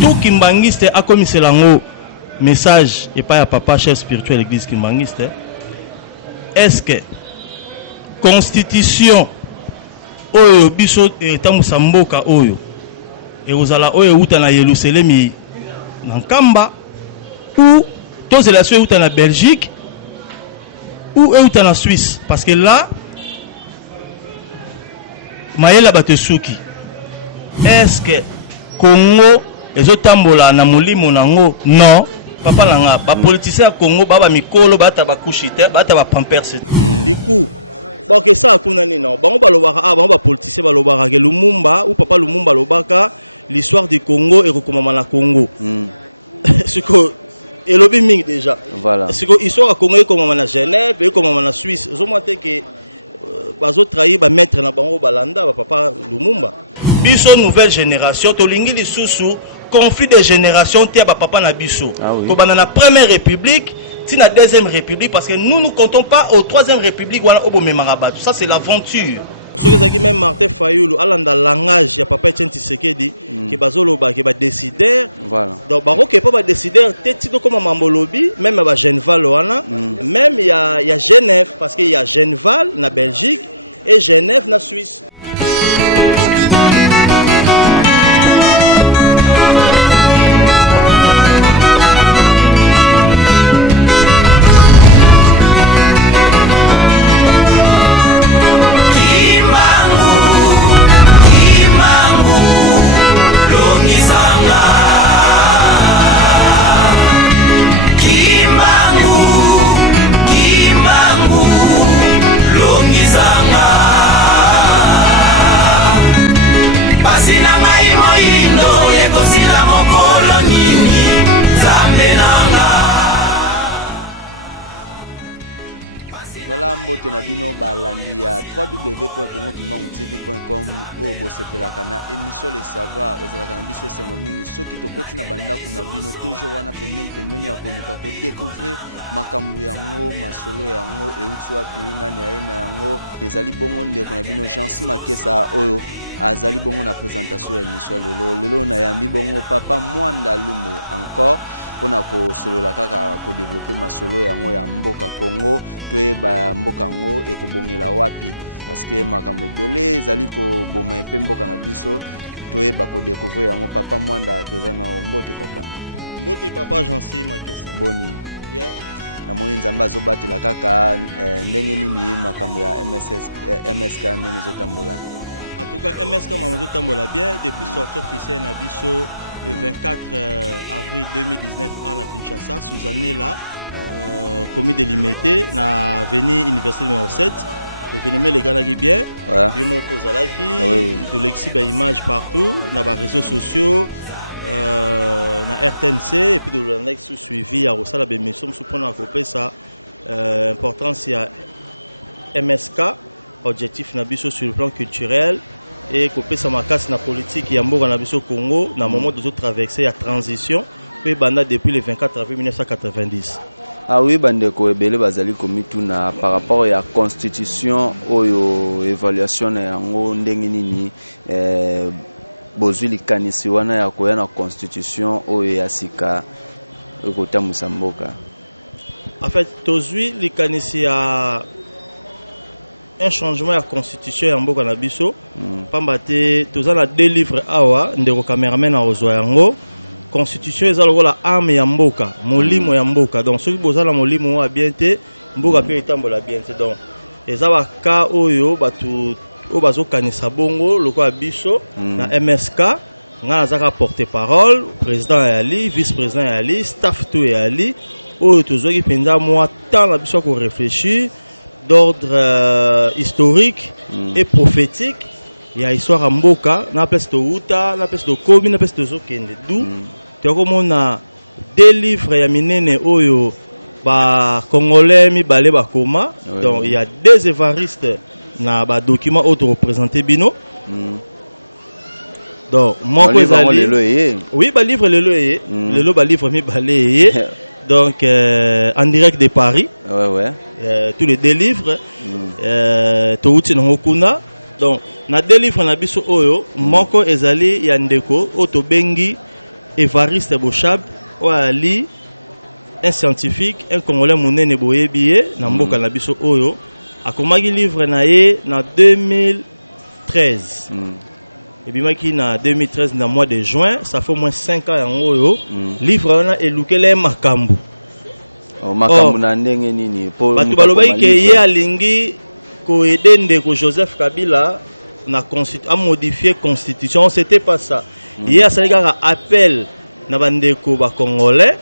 tout kimbangiste a commis ce message et pas à papa chef spirituel l'église kimbangiste. Est-ce que constitution oyo biso etamusa mboka oyo et ozala oyo uta na Yerusalem na Nkamba ou tous la suite uta na Belgique ou uta na Suisse parce que là mayela batesuki est-ce que Congo ezotambola na molimo nango non papa nanga ba politicien Congo baba mikolo bata ba kushite bata ba pampers du coup bon que ça kuna ni non bango balobaka bango ba politicien balobaka ke Lumumba ou papa Lumumba lobaka l'histoire du Congo et rekomama na Congo ce que elobi mingi déjà voilà ce que histoire à Congo comme na Genève et comme na Suisse zo moté que bazo trahi ba mettre na bango balanda ba papa Lumumba biso nouvelle génération tolingi lisusu conflit de génération tia ba papa na biso ko bana na première république ti na deuxième république parce que nous comptons pas au troisième république wana obo memarabat ça c'est l'aventure ce que zaki même Martin Fayulu alanda langage ya papa Etienne Tshisekedi que bazolo ba ke ba décider voilà donc baro ke pas ba décider teti to comme Mambolobi même ba Genval wana même il y a Genève parce qu'il y a Genval na Belgique et Genève na Suisse. Voilà mbote na bino balandi ya www.congokimbangu.tv.com o bosepelaka na émission le savoir ezalaka na biso esengo mingi soki tokoti na bandako na bino toujours wana pembeni ya koluka ko découvrir makambo yango masolo yango euti wapi nani aina yango ezali bongo ndeko na bino Jansi Makesa oyo azali bongo na présentation ya émission lelo na yambi bongo papa Mwanda Lumo encore pona ko solola kaka ko développer masolo yango ya mboka Congo toyeba mboka ngo ekobongela wapi parce que makambo ebele ezali ko boma mpe mboka na biso toyeba ko découvrir yango papa Mwanda toza na mbote papa Jansi Makesa boni na moyi nzamba azobatela kaka ndenge nini makambo ya MSK ndenge zotambola en tout cas MSK makambo zotambola bien depuis sortie officielle na biso le 24 avril 2019 à la Kinshasa, sous année là, commis délimité, na venu université numéro 7, l'événement les gars qui bien, du monde aux alaki, de l'exhibe image partout, dans les réseaux sociaux, na RTNC et puis de l'annexe suivi à Rossala Bémission, sous prendre à couper ça, importance il y a MSK, objectif nabiso sur le plan culturel. Et couper sa macasse na politique ya mboka na biso Congo na moment de traverser la transition pe banda depuis le 24 avril 1990. Ah oui bandeko ebele bazali komituna par rapport ya constitution oyo évaluation na yango ndenge nini bozwi likanisi wana ya koya na constitution oyo ya sika ekotambusa mboka. En fait tozwi likanisi ya un changement de la constitution ya mboka na biso pamba te tozana deux livres awa ndeko cameraman na ozwa yango constitution eza lokola arme ya mboka molimo ya mboka donc soki bozala molimo wa bien te mboka pe etambola bien te donc eza ba ka oyo batu o bazokanisa bongo lokola biso na MSK nga nazaka porte-parole président ya ali vice-président ya ali staff tout ya ali oyo tozwaki penza mwa temps na biso ko réfléchir d'ordre historique et prophétique. Il y a histoire à Mboka, na place de Uta, na place de Kobi, na place de Zokende. D'où tu as comme deux livres ya minene oyo ba congolais mi balé ba koma. Donc il y a deux évaristes na ba documents auto représentés bino. Donc moi oui ba livre le loyer, le lo ba livre mi balé. Donc en direct de Paris. Tous les deux livres touti na ngokuna donc na deux livres na biso oyo moko ezali ya ndeko oto bengi Évariste Boshab Ali, un scientifique, un Congolais Mounene Boyebiye, na mboka na biso oyo, akomaki livre na ye na 2013. Et bien qui na 2013 na mois de juin, ça fait au moins 5 ans yango oyo, livre wana elukele makambu. Makambu na ndenge nini po batu balobaki ke ye alingi ko aider ndeko Joseph Kabila na à modifier constitution, c'était pas ça. Ye asali kaka appel na bandeko ba congolais,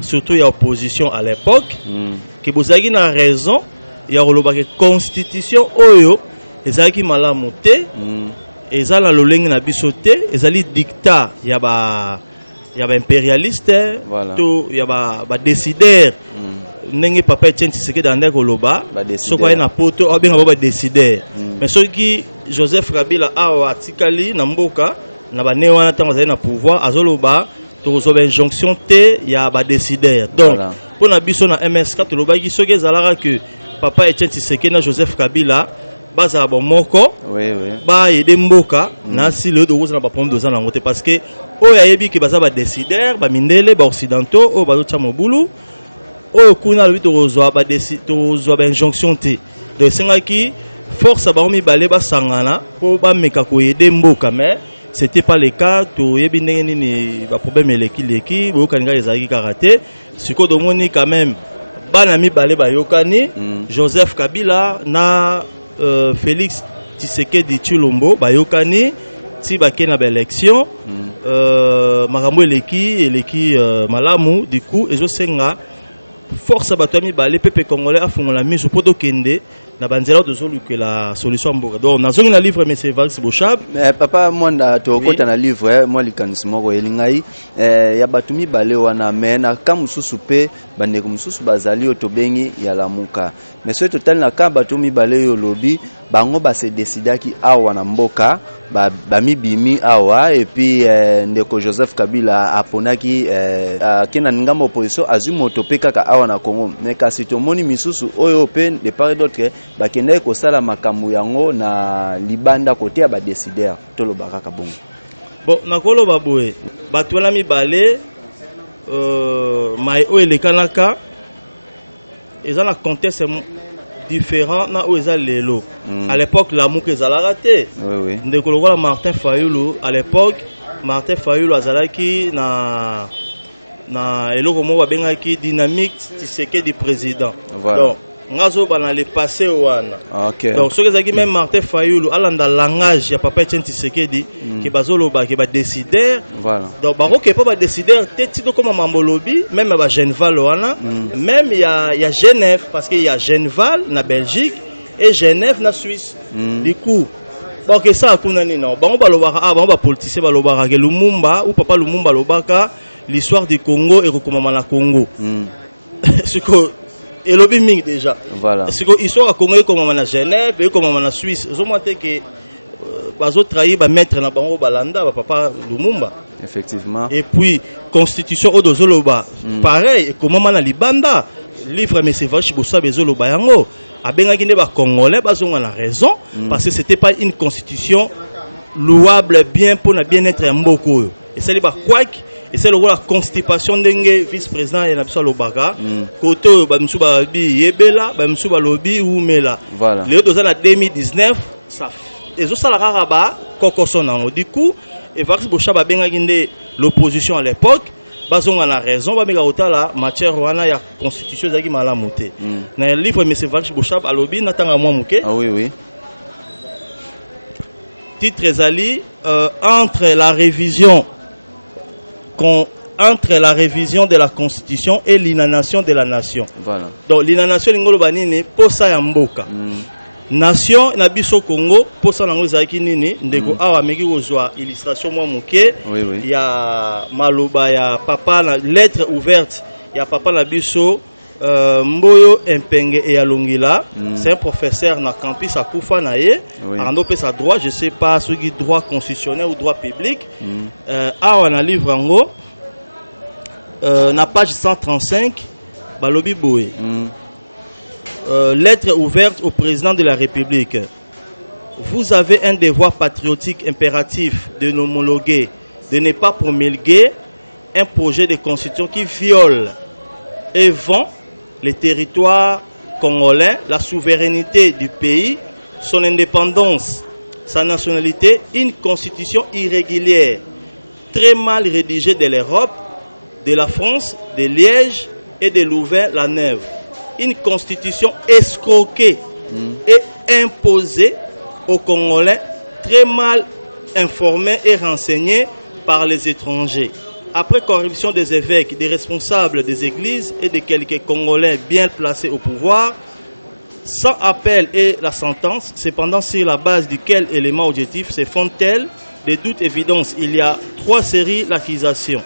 surtout ya opposition à l'époque, que bozaki na raison ya kolobaki constitution oyo ezalaki malamu te, ezala lolenge na biso te, ezali dictat ya ba impérialiste, to ya ba décideur. Ndenge papa Etienne Tshisekedi ande koloba soko na poto abenga ba décideur. Mais soki Joseph Kabila awa atikali na mboka na bane wana tango azali na pouvoir azoloba tozoba injonction te ya ba décideur. Donc pour na biso na MSK tolobaki soki ezalaka que papa Etienne Tshisekedi na Joseph Kabila baza bon moko ba yede mboka na si le do na ba problème de zango te parce que o ya yebi ke baza ba décideur ba mindele ba occidentaux o ba cha mobulu o kuna le tozwa ba tozwa ba injonction te de sengaki force ba mi balé ba sangana po ba meka ko yede mboka mais c'était pas le cas to yebi ndenge ni ba problème leki bo kaninga ezaki karaté siko do moni quand même bana mi balé ba yokani Joseph Kabila na Félix Tshisekedi Tshilombo bayokani ti bakena ba élection makambo eleki malamu du coup ezo senga force batami balé pepe congolais afungola miso poto kende na banzela de la solution mboka. Donc nazongi na livre monsieur Évariste Boshab papa mwanda to kota na livre moi likanisi moko elingai ya batumi balé wana mena kamususu pe bandeko mususu bazali otobengi ya lamuka mais ce total na ka batumi balé yo lobi bango ba se décidaki awa na mboka ba mibimi awa et puis ndeko Joseph Kabila aponaki kena ngambo opposition azumo topeka ka awa na Congo mais kasi tomoni misusu oyo pe de part et d'autre bakenda ko sala makambu yango na libanda côté ya ba décideur tolobaka ka bongo bon nakolo baboye batu wana mibale mai o elekanaka ezana contexte différent na o eza lelo à l'époque la muke ezalaka te ndeko lokola Martin Fayulu à l'époque Martin Fayulu azalaki na eloko moko babengaki dynamique Tshisekedi président donc ngazo bana le passé wana donc ce que même Martin Fayulu alanda langage ya papa Etienne Tshisekedi ki bazoloba ki ba décideur donc bako ke pas ba décideur teti to comme mambolobi même ba Genval wana même il y a Genève parce qu'il y a Genval na Belgique et Genève na Suisse du coup bon que ça kuna ni non bango balobaka bango ba politicien balobaka ke Lumumba ou papa Lumumba lobaka l'histoire du Congo et rekomama na Congo ce que et lobby ming déjà voilà c'est que histoire à Congo comme en Genève et comme en Suisse zo monté que bazo trahi ba mettre na bango balanda ba papa Lumumba effectivement et puis constitution odozoloba pareil comme na libanda livre mais c'est vache bossa bezoloba yango abengaki ne ba congolais bazonga na raison parce que c'était pas une constitution louable bien pour na bien-être ya mboko et c'est ba kwaki et c'est le rôle la constipation d'enge vice-président et n'abso lobaka côté ba msu ba bi yebela ba msu ba lobi ou mela voilà le dans la 2019 ça ezo sala karaba kokoso nango du coup Évariste Boshab benga ginde l'opposition à l'époque bazonga na raison ba meka otala matière wana ya constitution zaki malamu te na livre monsieur Évariste Boshab alobi natanga mwa muke ah oui titre ezali entre la révision de la Constitution et l'inanation de la nation. Voilà. Donc l'inanation l'ingolo banini posa ya mboka. Nation na biso Congo posa nango zaki nini ndeko awa meki kozwa illustration mwa muke ya maloba ya papa na lettre ouverte ya papa na biso Mboyo Empenge et Alongila, c'est un professeur na campus à Koufa naye, ando pe sa droit, je sais pas ce qui droit constitutionnel ou droit public. On a livre ango na page 135 balobi boé. Lettre ouverte au président de la République. Vous avez un devoir patriotique impératif de l'homologuer, de ne pas promulguer un projet de constitution qui viole et vend les territoires congolais, la souveraineté du pays, son indépendance, sa nationalité, une constitution irrégulière, très mal rédigée de l'Europe, de la France, de Liège et de Louvain-la-Neuve. Une constitution escroquée et imposée aux Congolais, très mal informés et renseignés par les étrangers. Après corruption des évêques, des responsables des églises et de quelques Congolais bien placés au pouvoir, sans appel et la sentence, cependant sur la base de quel élément objectif se font-elles des doutes évidents? Il y a 3 séries d'accusations.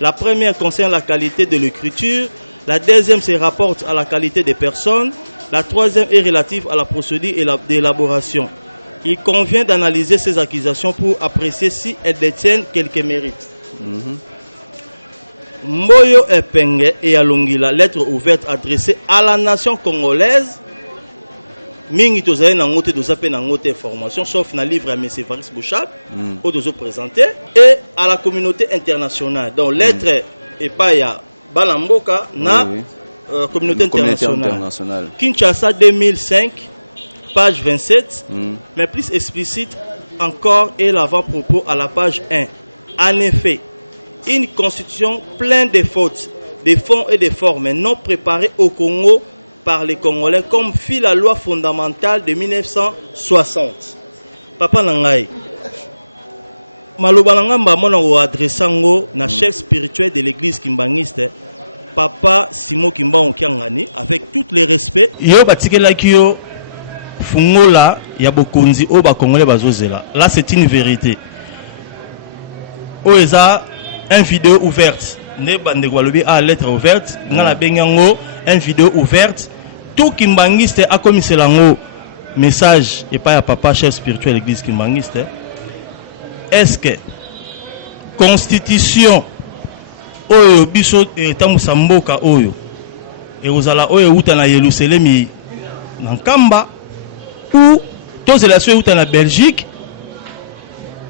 La première concerne la qualité de l'écriture, la deuxième se rapporte à la qualité des personnes, la troisième est relative à la procédure d'élaboration. Il convient d'analyser ces accusations pour apprécier si elles détiennent quelques mérites. Mboyo Epenge et Alongila, lettre ouverte adressée à la nation congolaise. Mingi tozali na ngote dozape na ngote formation sauf na livre à M. Faris Bouchab au dozo présenté et à la communauté internationale. Donc lettre et pas ya Balamboka na communauté internationale. Kinshasa 2005 page 27 mais plus explicite encore et l'avant-propos à la page 1. En effet, une constitution pleine de fautes, de fonds et de formes non préparée au Congo par les Congolais comme fit la loi fondamentale de 1960. Papa Nangai, maloba nanga mbamona o adressango na chef spirituel de l'église kimbangiste, Papa Simo Kimbango Kiangani, avec tout le respect, yo batikela kiyo fungola ya bokonzi o ba Congolais bazozela. Là c'est une vérité. Oeza une vidéo ouverte. Ne bande gwalobi a lettre ouverte ngala benyango une vidéo ouverte tout kimbangiste a commis selango message et pas à papa chef spirituel l'église kimbangiste. Est-ce que constitution oyo biso etamusa mboka oyo et ozala oyo uta na Yerusalem na Nkamba ou tozela so uta na Belgique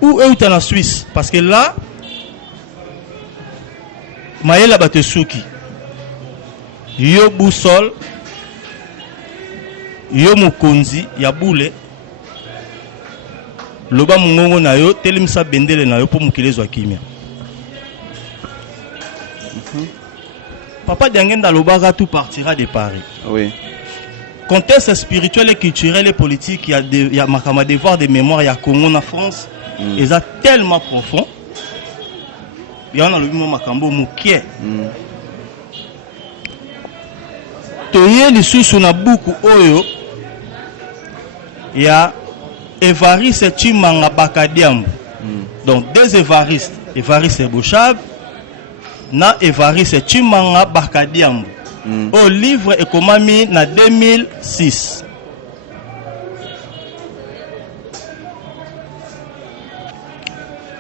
ou uta na Suisse parce que là Maëla Batesuki, yo Boussol, yo Mukonzi, ya Boule, loba mungongo na yo, telimisa bendele na yo pour mukilezwa kimia. Papa Diangenda Lobara tout partira de Paris. Oui. Contexte spirituel et culturel et politique, il y a ma devoir de mémoire, il y a Congo en France, et ça tellement profond. Yana lobimo makambo mukie toye lisusu na buku oyo ya Évariste Chimanga Bakadiambu. Donc deux Évaristes, Évariste Bouchab na Évariste Chimanga Bakadiambu. Au livre ekomami na 2006.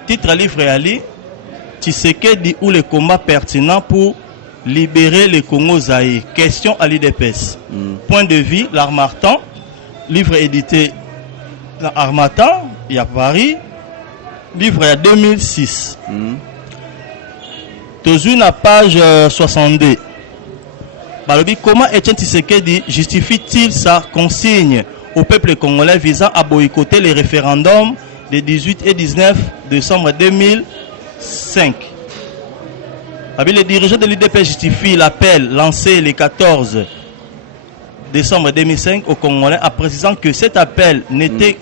Titre livre yali Tshisekedi ou les combats pertinents pour libérer le Congo Zaïre. Question à l'IDPS. Point de vue, l'Armatan, livre édité à Armatan, il y a Paris, livre à 2006. Toujours la page 62. Balobi, comment Etienne Tshisekedi justifie-t-il sa consigne au peuple congolais visant à boycotter les référendums des 18 et 19 décembre 2005? Le dirigeant de l'IDP justifie l'appel lancé le 14 décembre 2005 au Congolais en précisant que cet appel n'était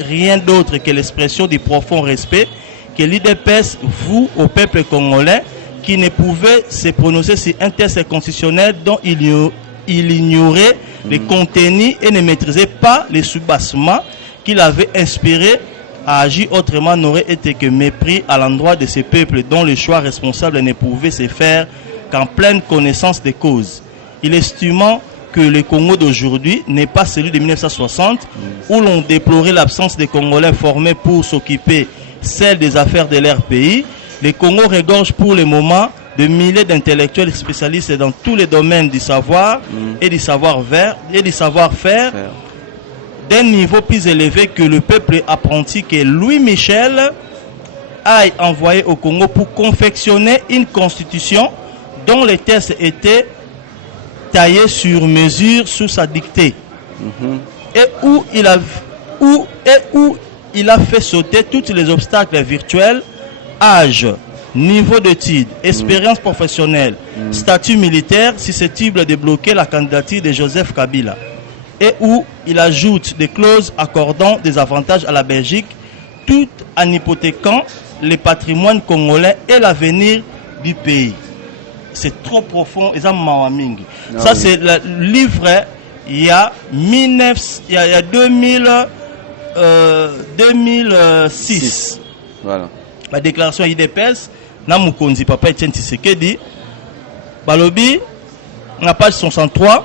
rien d'autre que l'expression du profond respect que l'IDPS voue au peuple congolais qui ne pouvait se prononcer sur un texte constitutionnel dont il ignorait les contenus et ne maîtrisait pas les soubassements qu'il avait inspiré à agir autrement n'aurait été que mépris à l'endroit de ces peuples dont le choix responsable ne pouvait se faire qu'en pleine connaissance des causes. Il estimant que le Congo d'aujourd'hui n'est pas celui de 1960 où l'on déplorait l'absence des Congolais formés pour s'occuper celle des affaires de leur pays, le Congo regorge pour le moment de milliers d'intellectuels spécialistes dans tous les domaines du savoir et du savoir-faire d'un niveau plus élevé que le peuple apprenti que Louis Michel aille envoyé au Congo pour confectionner une constitution dont les textes étaient taillés sur mesure sous sa dictée et où il a fait sauter tous les obstacles virtuels, âge, niveau d'études, expérience professionnelle, statut militaire susceptible de bloquer la candidature de Joseph Kabila, et où il ajoute des clauses accordant des avantages à la Belgique tout en hypothéquant le patrimoine congolais et l'avenir du pays. C'est trop profond. Ça, c'est le livre il y a 2006. La déclaration IDPS, Namukonzi, Papa Etienne Tshisekedi, Balobi, la page 63,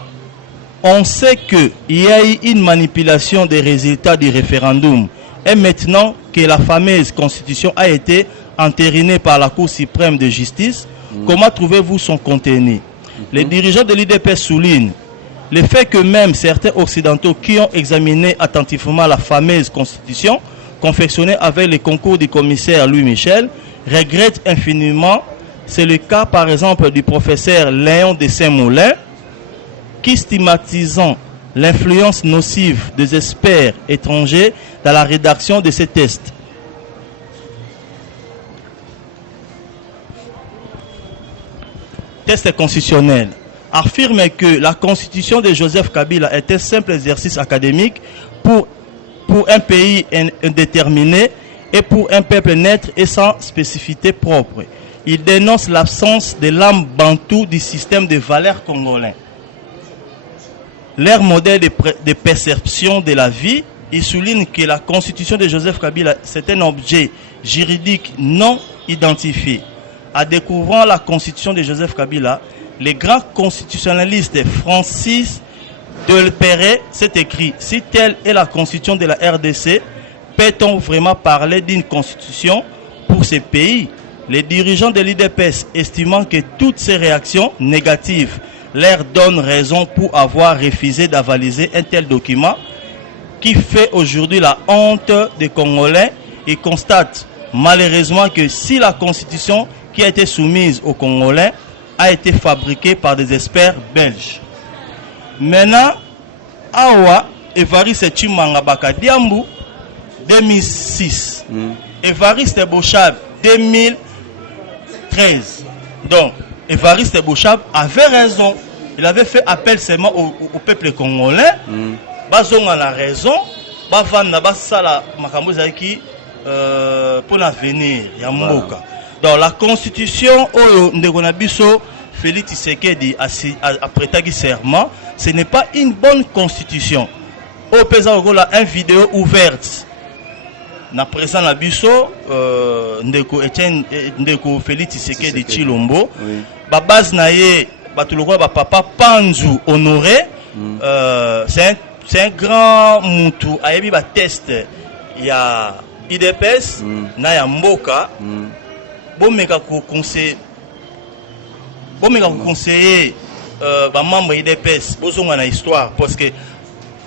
on sait qu'il y a eu une manipulation des résultats du référendum. Et maintenant que la fameuse constitution a été entérinée par la Cour suprême de justice, comment trouvez-vous son contenu? Les dirigeants de l'IDPS soulignent le fait que même certains occidentaux qui ont examiné attentivement la fameuse constitution, confectionnée avec le concours du commissaire Louis Michel, regrettent infiniment. C'est le cas par exemple du professeur Léon de Saint-Moulin, qui stigmatisant l'influence nocive des experts étrangers dans la rédaction de ces tests. Test constitutionnel affirme que la constitution de Joseph Kabila est un simple exercice académique pour un pays indéterminé et pour un peuple neutre et sans spécificité propre. Il dénonce l'absence de l'âme bantou du système de valeurs congolais. Leur modèle de perception de la vie, il souligne que la constitution de Joseph Kabila, c'est un objet juridique non identifié. En découvrant la constitution de Joseph Kabila, le grand constitutionnaliste Francis Delperret s'est écrit: si telle est la constitution de la RDC, peut-on vraiment parler d'une constitution pour ce pays? Les dirigeants de l'IDPS, estimant que toutes ces réactions négatives leur donnent raison pour avoir refusé d'avaliser un tel document qui fait aujourd'hui la honte des Congolais, et constatent malheureusement que si la constitution qui a été soumise aux Congolais a été fabriquée par des experts belges. Maintenant, Awa Evariste Chimanga Bakadiambu 2006, Evariste Bochab 2013. Donc, Evariste Bochab avait raison. Il avait fait appel seulement au peuple congolais. Bazonga na raison. Bavanda basala makambo zaki pour l'avenir ya mboka. Donc la constitution oyo ndeko na biso Félix Tshisekedi a prêté serment, ce n'est pas une bonne constitution. Au pesa ogola une vidéo ouverte na présent na biso ndeko Etienne ndeko Félix Tshisekedi Chilombo ba base na ye batuloko ba papa Panzu Honoré, c'est un grand mutu ayebi ba test ya IDPS na ya mboka. Bomeka ko conseiller ba membre IDPS bozonga na histoire, parce que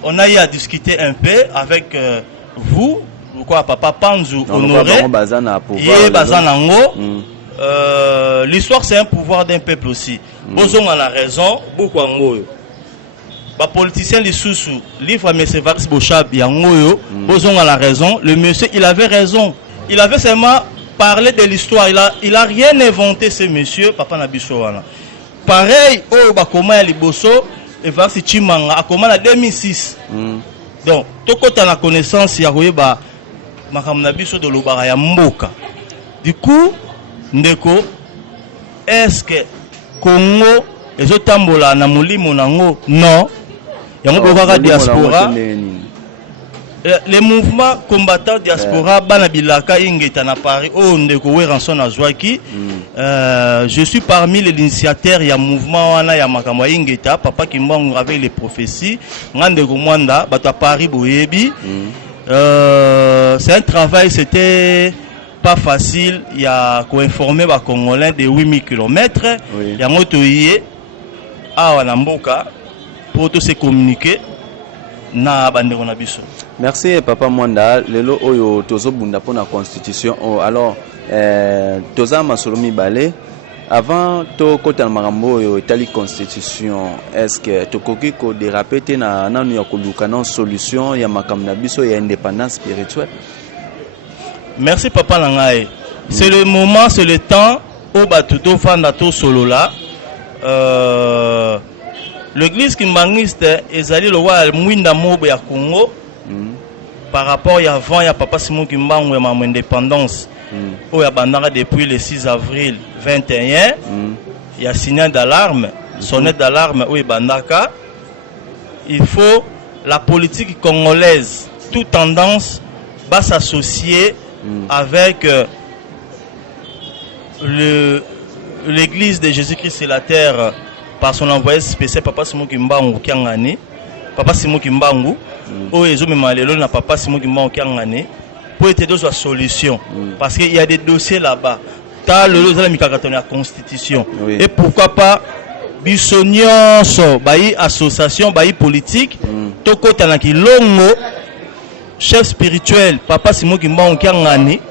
on a eu à discuter un peu avec vous, quoi, papa Panzu Honoré et Bazanango. L'histoire c'est un pouvoir d'un peuple aussi. Bozonga na raison beaucoup ngoyo. Ba politicien lisusu livre monsieur Evariste Bochab yangoyo bozonga la raison. Le monsieur il avait raison. Il avait seulement parlé de l'histoire. Il a rien inventé ce monsieur papa Nabiso wana. Pareil au bakoma ya liboso Evariste Chimanga akoma na 2006. Donc tokota na connaissance ya koyeba makambo na biso de lobara ya mboka. Du coup ndeko, est-ce que Congo ezotambola na molimo nango? Non. Yango bokaka diaspora. Les mouvements combattants diaspora bana bilaka ingeta na Paris o ndeko Weranson azwaki. Je suis parmi les initiateurs ya mouvement wana ya makambo ingeta papa Kimbangu avec les prophéties ngandeko mwanda bato Paris boyebi. C'est un travail, c'était pas facile. Il y a informer les Congolais de 8000 km. Il y a motoyé à Wanamboka pour se communiquer na bande biso. Merci papa Mwanda. Congolais. Avant de côté Marambo, quelle constitution est-ce que tu peux dire que de répéter dans la solution et à Makambabiso et l'indépendance spirituelle? Merci Papa Langaye. C'est le moment, c'est le temps au Batuto Fandato Solola. L'église kimbangiste est allée le roi Mwinda Mobo ya Congo par rapport à avant ya Papa Simon Kimbangu et ma indépendance où ya bandara depuis le 6 avril 21 il y a signal d'alarme, sonnette d'alarme où bandaka. Il faut la politique congolaise, toute tendance va s'associer avec l'église de Jésus-Christ sur la terre par son envoyé spécial Papa Simon Kimbangu Kiangani. Papa Simon Kimbangu, où ils ont même na Papa Simon Kimbangu Kiangani pour être deux solutions. Parce qu'il y a des dossiers là-bas. T'as le de la constitution. Et pourquoi pas bisognon so bayi association bayi politique toko tanaki longo chef spirituel Papa Simon Kimbangu Kiangani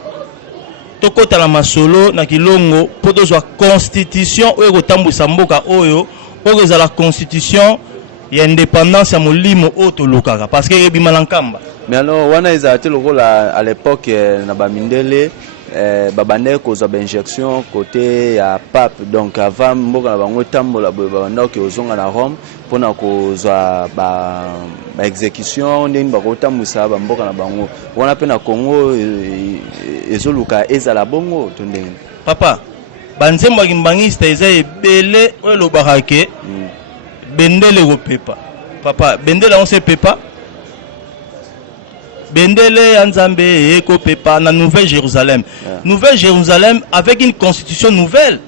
toko tala masolo na kilongo podo zwa constitution oyo kotambwisa mboka oyo oyo la constitution ya indépendance ya molimo oyo tolukaka parce que ebima na nkamba. Wana ezalaki lokola à l'époque na bandele babandele kozwa injection côté ya pape donc avant mboka bango tambola kozwa kozonga na Rome mpona kozwa ba exécution ndenge bakotambwisa bamboka wana mpe na Congo ezomboka ezala bongo. Papa banzembo ya kimbangiste eza ebele oyo lobaka ke bendele kopepa. Papa bendele on se pepa bendele ya Nzambe eko pepa na Nouvelle Jérusalem. Nouvelle Jérusalem avec une constitution nouvelle.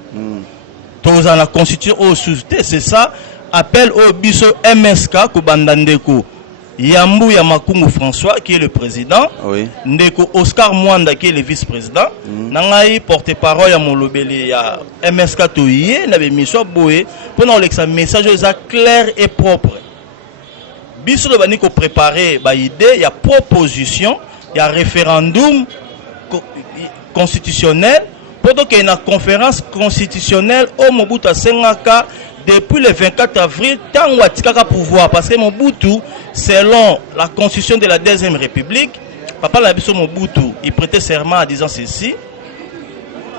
Tous en la constitution au société, c'est ça appel au biso MSK ko bandandeko Yambu Yamakungu François qui est le président, ndeko Oscar Mwanda qui est le vice-président, nangai porte-parole ya molobeli ya MSK toyé na be mission boye pour na olexa message clair et propre. Biso le bani ko préparer ba idée ya proposition ya référendum constitutionnel pendant qu'il y a une conférence constitutionnelle au Mobutu Sengaka depuis le 24 avril tant watikaka pouvoir parce que Mobutu selon la constitution de la deuxième république Papa Labiso Mobutu il prêtait serment en disant ceci: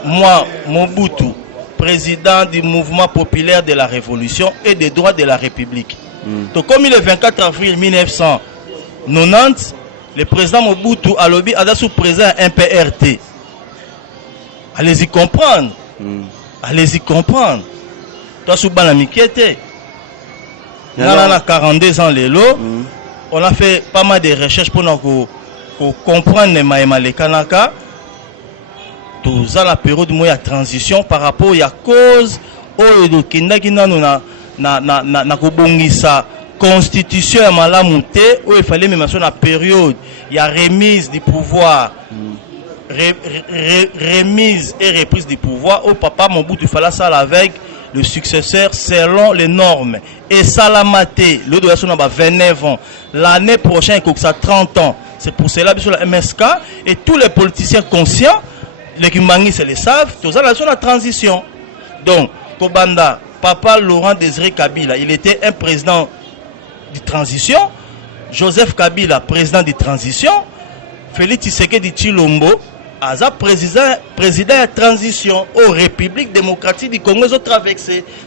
moi Mobutu président du mouvement populaire de la révolution et des droits de la république. Donc comme le 24 avril 1990 le président Mobutu a lobby a sous président MPRT. Allez-y comprendre. Allez-y comprendre. Toi, sous Banamikete, on a 42 ans, on a fait pas mal de recherches pour nous comprendre les Maïma les Kanaka. Tout ça, la période de transition par rapport à la cause au Kindakina na kobongisa constitution ya malamute où il fallait même sur la période il y a remise du pouvoir. Remise et reprise du pouvoir au Papa Mobutu fallait ça avec le successeur selon les normes et Salamaté le doit son 29 ans l'année prochaine il ça 30 ans. C'est pour cela sur la MSK et tous les politiciens conscients les Kimbangi se le savent tous ça la transition. Donc Kobanda Papa Laurent Désiré Kabila il était un président de transition, Joseph Kabila président de transition, Félix Tshisekedi Tshilombo Aza président de transition aux République démocratique du Congo.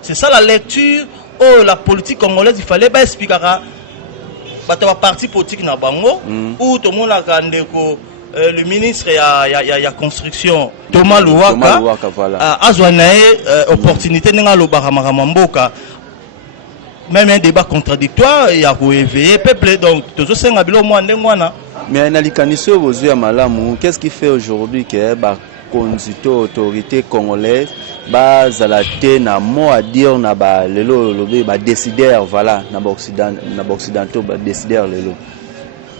C'est ça la lecture. Oh, la politique congolaise, il fallait expliquer à parti politique na bango ou tout le monde a le ministre ya construction Thomas Louaka a opportunité de mboka même un débat contradictoire il y a éveillé peuple donc toujours c'est un bilo moi ndengwana.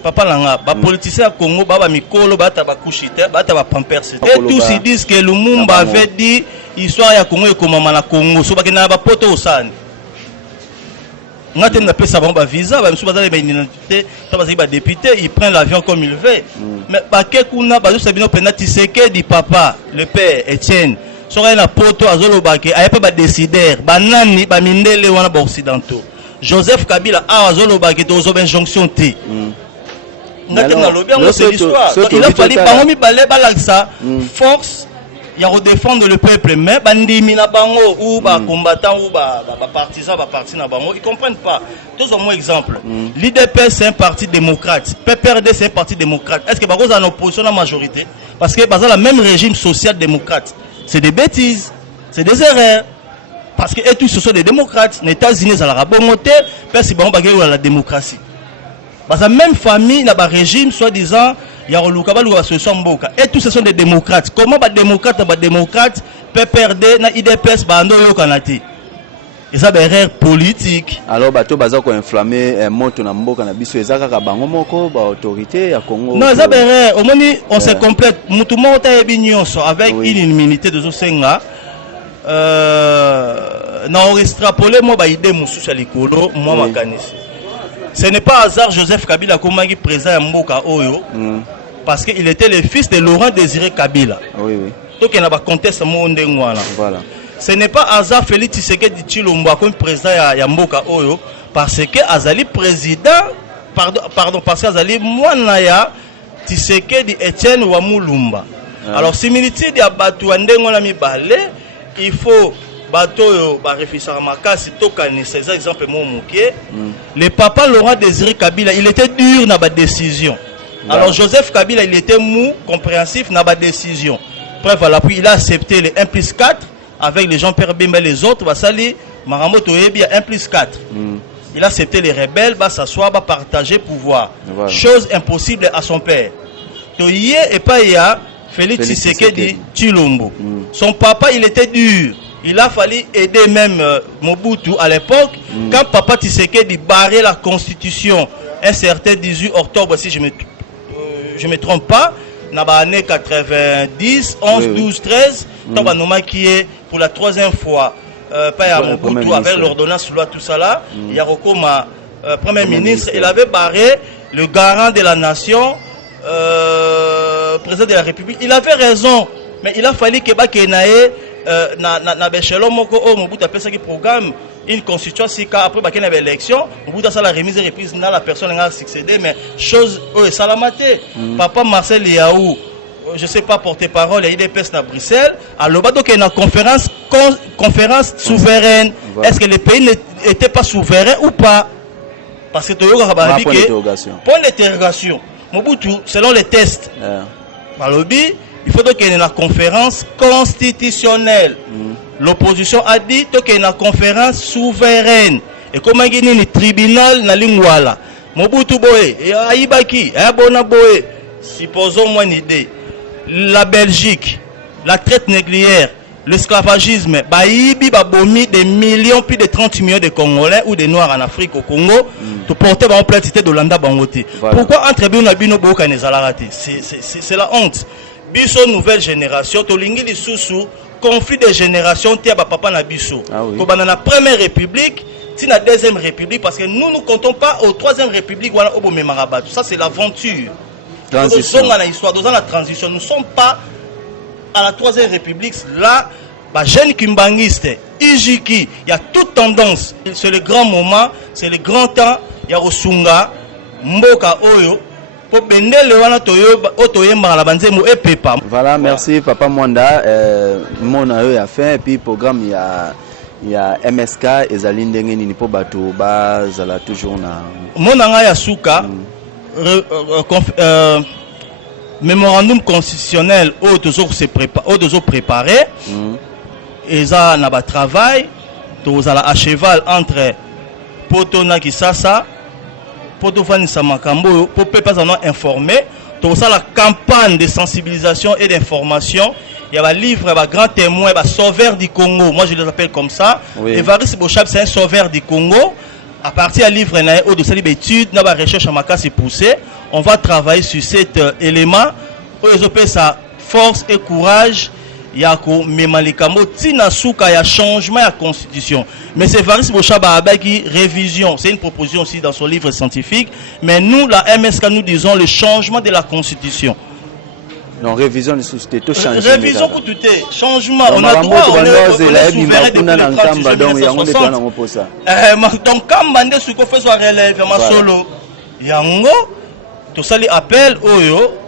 Papa Langa, les politiciens Congo, les mikolo, les couchite, les pampers. Et tous ils disent que Lumumba avait dit l'histoire ya Congo et comment na Congo. So bakina ba poto osani. Ngatem na pesa ba visa, ba msuba za ba identité, to ba député, il prend l'avion comme il veut. mais baké kuna bazo sabino pena Tshisekedi papa le père Etienne soka na poto azolo baké ayepa ba décider banani ba mindele wana ba occidentaux Joseph Kabila a azolo baké to zo ben jonction T ngatem na lobi ngo c'est l'histoire donc il a fallu bango mi balé balaksa force il y a redéfendre le peuple mais bandimi na bango ou ba combattant ou ba partisan ba parti na bango ils comprennent pas tous au moins exemple l'IDPS c'est un parti démocrate PPRD c'est un parti démocrate est-ce que bako en opposition à majorité parce que bazala même régime social démocrate c'est des bêtises c'est des erreurs parce que et tous ce sont des démocrates les États-Unis ça la bonté parce que bango bagé la démocratie parce que même famille n'a pas régime soi-disant il y a reluka baluka solution mboka et tous ce sont des démocrates comment ba démocrate PPRD na IDPS bando yo kanati et ça des erreurs politiques alors bato baza ko inflammer moto na mboka na biso ezaka ka bango boko ba autorité non ça des erreurs au moni on se complète mutu mo ta ebinyoso avec une immunité de zosenga na on extrapoler moi ba idée mususu ya likolo moi makanisi. Ce n'est pas hasard Joseph Kabila Komagi président Mboka Oyo parce qu'il était le fils de Laurent Désiré Kabila. Donc il n'y a pas de conteste. Ce n'est pas hasard Félix Tshisekedi Tshilombo comme président ya Mboka Oyo parce que Azali président pardon parce que Azali Mwanaya Tshisekedi Etienne Wamulumba. Alors similitude ya batu ndengo na mibale il faut bato yo ba réfléchir makasi to kanisa exemple mo moké. Le papa Laurent Désiré Kabila, il était dur dans la décision. Alors Joseph Kabila, il était mou, compréhensif dans la décision. Bref, voilà, puis il a accepté les 1+4 avec les Jean-Pierre Bemba et les autres. Basali, Maramoto Ebi, 1+4. Il a accepté les rebelles, va s'asseoir, va partager pouvoir. Chose impossible à son père. Toye et pas ya Félix Tshisekedi Tshilombo. Son papa, il était dur. Il a fallu aider même Mobutu à l'époque, quand Papa Tshisekedi barrait la constitution, un certain 18 octobre, si je me trompe pas, dans l'année 90, 11, 12, 13, qui est pour la troisième fois, pas à Mobutu, avec l'ordonnance loi, tout ça là, il y a comme Premier ministre, il avait barré le garant de la nation, président de la République. Il avait raison. Mais il a fallu que Bakenae na bechelon moko o Mobutu appelle ça qui programme une constitution si après Bakena élection Mobutu a la remise et reprise na la personne a succédé mais chose salamate papa Marcel Yaou je sais pas porter parole il est na Bruxelles alors donc il y a une conférence souveraine est-ce que le pays n'était pas souverain ou pas parce que Toyo Kababi que point d'interrogation Mobutu selon les tests Balobi, il faut qu'il y ait une conférence constitutionnelle. L'opposition a dit qu'il y ait une conférence souveraine. Et comment il y a un tribunal na lingwala. Mobutu boye, aibaki, abona boye. Supposons-moi une idée. La Belgique, la traite négrière, l'esclavagisme, baïbi babomi des millions, plus de 30 millions de Congolais ou de Noirs en Afrique au Congo, to porter en place de l'Anda Bangote. Pourquoi entre Bino Bino Boka Nezalaraté? C'est la honte. Biso nouvelle génération, to lingi li susu, conflit de génération, tia ba papa na biso. Kobana na première république, ti na deuxième république, parce que nous comptons pas au troisième république, wala obo memarabat. Ça c'est l'aventure. Il faut dos zonga na histoire, dos dans la transition. Nous ne sommes pas à la troisième république, là, bah, jeune Kimbangiste, Ijiki, il y a toute tendance. C'est le grand moment, c'est le grand temps. Il y a Osunga, Mboka Oyo, pour Bendele wana toyo, Otoyemba la banzemo et Pepa. Voilà. Papa Mwanda, comment on a fait un programme il y a MSK et Monanga Yasuka, mémorandum constitutionnel au toujours préparé et ça n'a pas travail tous à cheval entre Potona Kisasa Poto Vanessa Makambo pour pas en informer tout ça la campagne de sensibilisation et d'information il y a un livre un grand témoin un sauveur du Congo moi je les appelle comme ça Évariste Bochab c'est un sauveur du Congo. À partir du livre au de cette étude, dans la recherche à Makasi poussée, on va travailler sur cet élément où ils opèrent sa force et courage Yako Memalikambo Tina Souka ya changement à constitution. Mais c'est Faris Bochaba qui révision, c'est une proposition aussi dans son livre scientifique, mais nous la MSK nous disons le changement de la constitution. Révision que tout est changement, on a droit, on est souverain depuis le 30 juin 1960. Donc quand Bande Souko fait son relève ma solo yango tout ça li appel oyo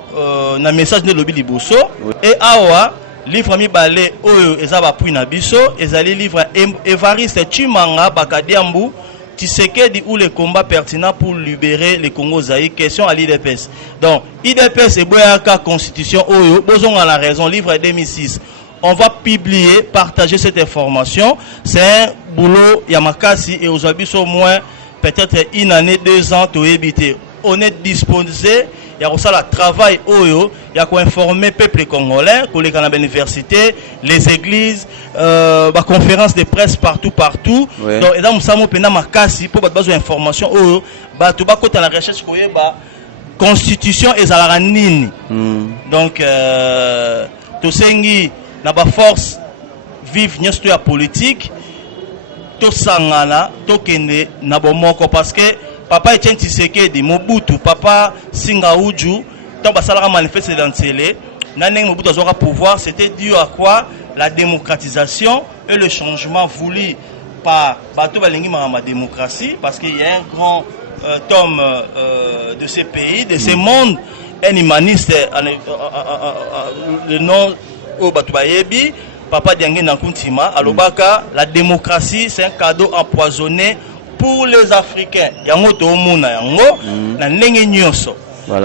na message de lobby liboso et awa livre mi balé oyo ezaba pui na biso ezali livre Evariste Chimanga Bakadiambu Tshisekedi ou les combats pertinents pour libérer les Congo Zaïre. Question à l'IDPS. Donc, IDPS et Boyaka Constitution Oyo, Bozon a la raison, livre 2006. On va publier, partager cette information. C'est un boulot Yamakasi et aux abus au moins peut-être une année, 2 ans, to éviter. On est disposé, il y a aussi le travail oyo, il y a quoi informer peuple congolais, collègues à l'université, les églises, la conférence de presse partout. Donc, et là, nous sommes pena makasi pour besoin d'information oyo, bah tout bas côté la recherche koye bah constitution et la nini. Donc, to sengi na ba force vive nyesto ya politique. To sangana to kende na bomoko parce que papa Etienne Tshisekedi Mobutu papa Singauju to basalaka manifeste dans télé naneng Mobutu azora pouvoir c'était dû à quoi la démocratisation et le changement voulu par bato balingi ma démocratie parce qu'il y a un grand tome de ces pays de ces mondes un humaniste le nom au bato bayebi Papa Diangé Nankuntima, Alobaka, la démocratie, c'est un cadeau empoisonné pour les Africains. Yango to omuna yango, na ndenge nyoso.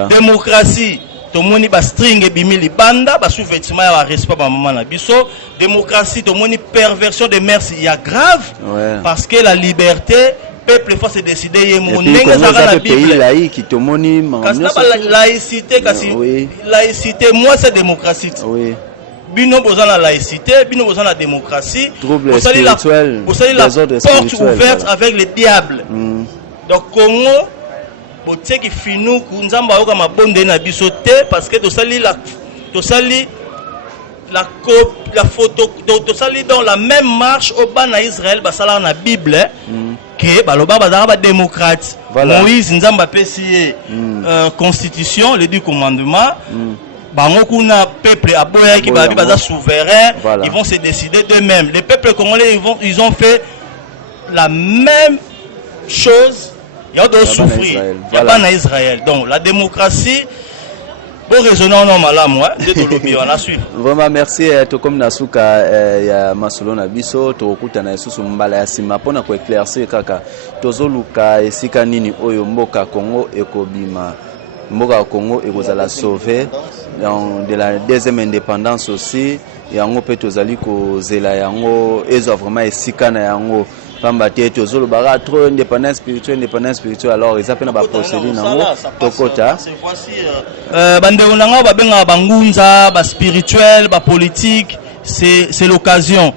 Démocratie, to moni ba string bimili banda, ba sous-vêtement ya respect ba maman na biso. Démocratie, to moni perversion de mœurs, il y a grave, parce que la liberté, peuple faut se décider, yemo ndenge zara na Bible. Kasi na ba laïcité, moi c'est démocratie. Bino besoin la laïcité, bino besoin la démocratie, bosali la porte ouverte avec le diable. Donc Congo, botie ki finou ku nzamba yoka mabonde na biso te parce que tosali la photo donc tosali dans la même marche au bas na Israël basala na Bible que baloba bazara ba démocrate. Moïse nzamba pesi constitution, les 10 commandements. Bangokuna peuple aboya qui babi baza souverain, ils vont se décider d'eux-mêmes. Les peuples congolais ils ont fait la même chose, il y a de souffrir. Il y a ban à Israël. Donc la démocratie bon raisonnant non malam moi, de lobby on a suivre. Ça passe par ces voici bandeonanga babenga bangunza ba spirituel ba politique c'est l'occasion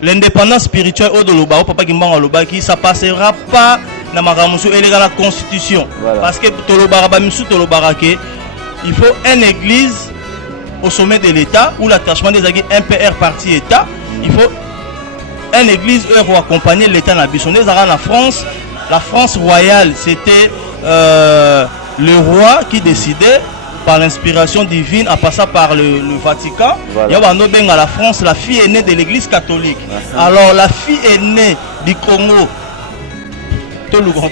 l'indépendance spirituelle au doloba papa kimbanga lobaki ça passera pas na makamusu elega la constitution parce que tolobara ba misu tolobara ke il faut une église au sommet de l'état où l'attachement des agis MPR parti état il faut une église pour accompagner l'état na bisonné zara na France. La France royale, c'était le roi qui décidait par l'inspiration divine en passant par le Vatican. Il y a à la France, la fille aînée de l'église catholique. Alors la fille aînée du Congo, tout le grand